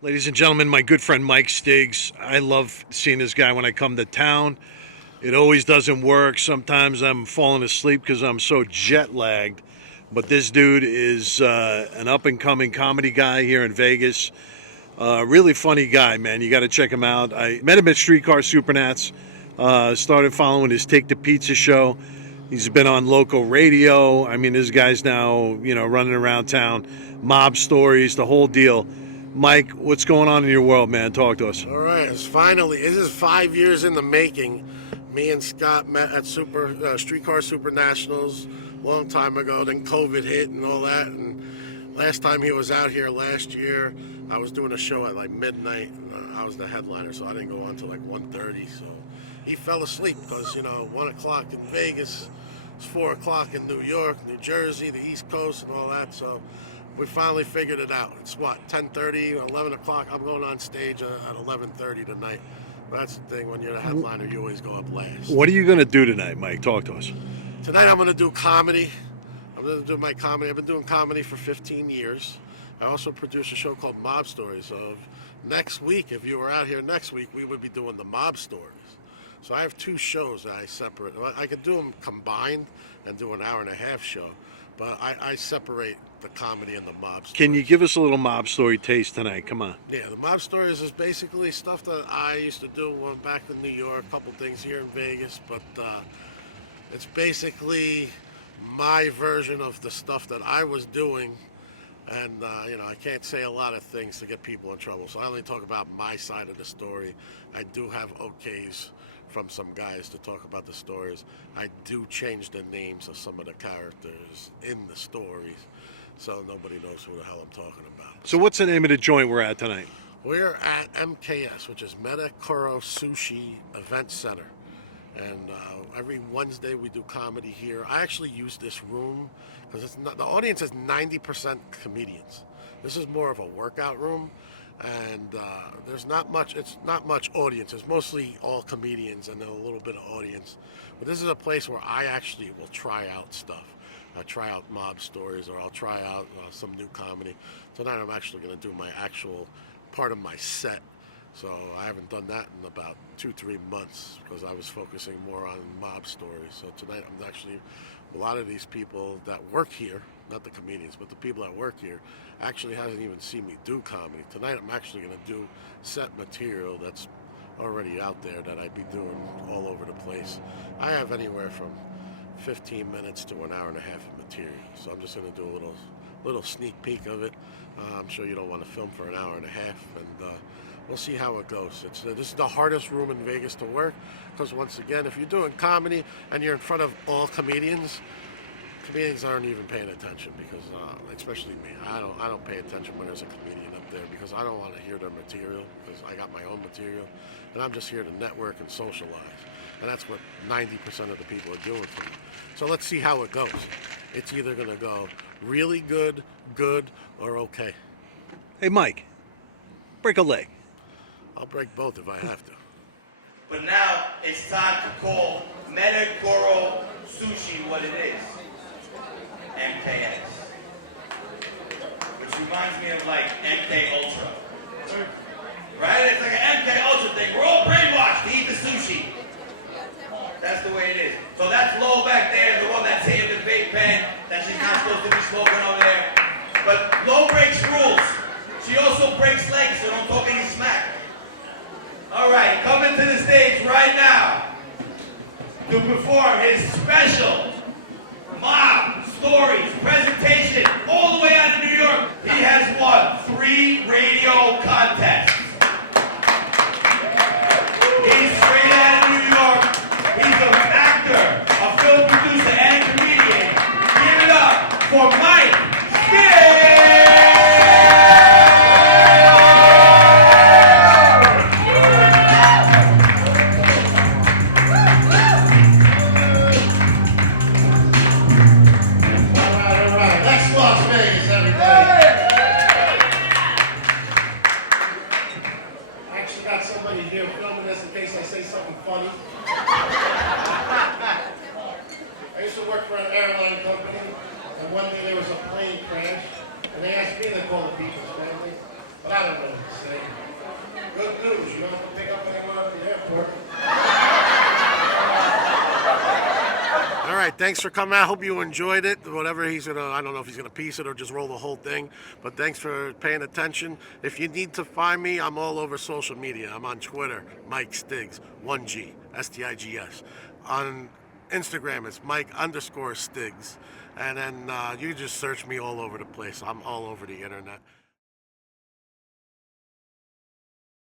Ladies and gentlemen, my good friend Mike Stigs. I love seeing this guy when I come to town. It always doesn't work. Sometimes I'm falling asleep because I'm so jet lagged. But this dude is an up and coming comedy guy here in Vegas. Really funny guy, man. You got to check him out. I met him at Streetcar Supernats. Started following his Take the Pizza show. He's been on local radio. I mean, this guy's now, running around town, mob stories, the whole deal. Mike, what's going on in your world, man? Talk to us. All right, this is 5 years in the making. Me and Scott met at Streetcar Super Nationals a long time ago. Then COVID hit and all that. And last time he was out here last year, I was doing a show at like midnight. And, I was the headliner, so I didn't go on till like 1:30. So he fell asleep because 1 o'clock in Vegas, it's 4 o'clock in New York, New Jersey, the East Coast, and all that. So we finally figured it out. It's 10:30, 11 o'clock. I'm going on stage at 11:30 tonight. But that's the thing, when you're the headliner, you always go up last. What are you going to do tonight, Mike? Talk to us. Tonight I'm going to do comedy. I'm going to do my comedy. I've been doing comedy for 15 years. I also produce a show called Mob Stories. So next week, if you were out here next week, we would be doing the Mob Stories. So I have two shows that I separate. I could do them combined and do an hour-and-a-half show, but I separate the comedy and the mob stories. Can you give us a little mob story taste tonight? Come on. Yeah, the mob stories is basically stuff that I used to do back in New York, a couple things here in Vegas, but it's basically my version of the stuff that I was doing. And, I can't say a lot of things to get people in trouble, so I only talk about my side of the story. I do have okays from some guys to talk about the stories. I do change the names of some of the characters in the stories, so nobody knows who the hell I'm talking about. So what's the name of the joint we're at tonight? We're at MKS, which is Metakoro Sushi Event Center. And every Wednesday we do comedy here. I actually use this room because the audience is 90% comedians. This is more of a workout room, and there's not much. It's not much audience. It's mostly all comedians and then a little bit of audience. But this is a place where I actually will try out stuff. I try out mob stories, or I'll try out some new comedy. Tonight I'm actually going to do my actual part of my set. So I haven't done that in about 2-3 months because I was focusing more on mob stories. So tonight I'm actually, a lot of these people that work here, not the comedians, but the people that work here, actually hasn't even seen me do comedy. Tonight I'm actually going to do set material that's already out there that I'd be doing all over the place. I have anywhere from 15 minutes to an hour and a half of material. So I'm just going to do a little sneak peek of it. I'm sure you don't want to film for an hour and a half, and we'll see how it goes. This is the hardest room in Vegas to work because, once again, if you're doing comedy and you're in front of all comedians aren't even paying attention because, especially me, I don't pay attention when there's a comedian up there because I don't want to hear their material because I got my own material, and I'm just here to network and socialize. And that's what 90% of the people are doing for me. So let's see how it goes. It's either going to go really good, or okay. Hey, Mike, break a leg. I'll break both if I have to. But now it's time to call Metakoro Sushi what it is. MKS. Which reminds me of like MK Ultra. Right? It's like an MK Ultra thing. We're all brainwashed to eat the sushi. That's the way it is. So that's Lo back there, the one that's hitting the vape pen that she's not supposed to be smoking over there. But Lo breaks rules. She also breaks legs, so don't talk any smack. All right, coming to the stage right now to perform his special mob stories presentation all the way out of New York. He has won 3 radio contests. He's straight out of New York. He's an actor, a film producer, and a comedian. Give it up for Mike Stigs! But I don't know what to say. Good news, you don't have to pick up anyone at the airport. All right, thanks for coming out. I hope you enjoyed it. Whatever he's gonna, I don't know if he's gonna piece it or just roll the whole thing, but thanks for paying attention. If you need to find me, I'm all over social media. I'm on Twitter, Mike Stigs, 1G, Stigs. On Instagram, it's Mike_Stigs. And then you just search me all over the place. I'm all over the internet.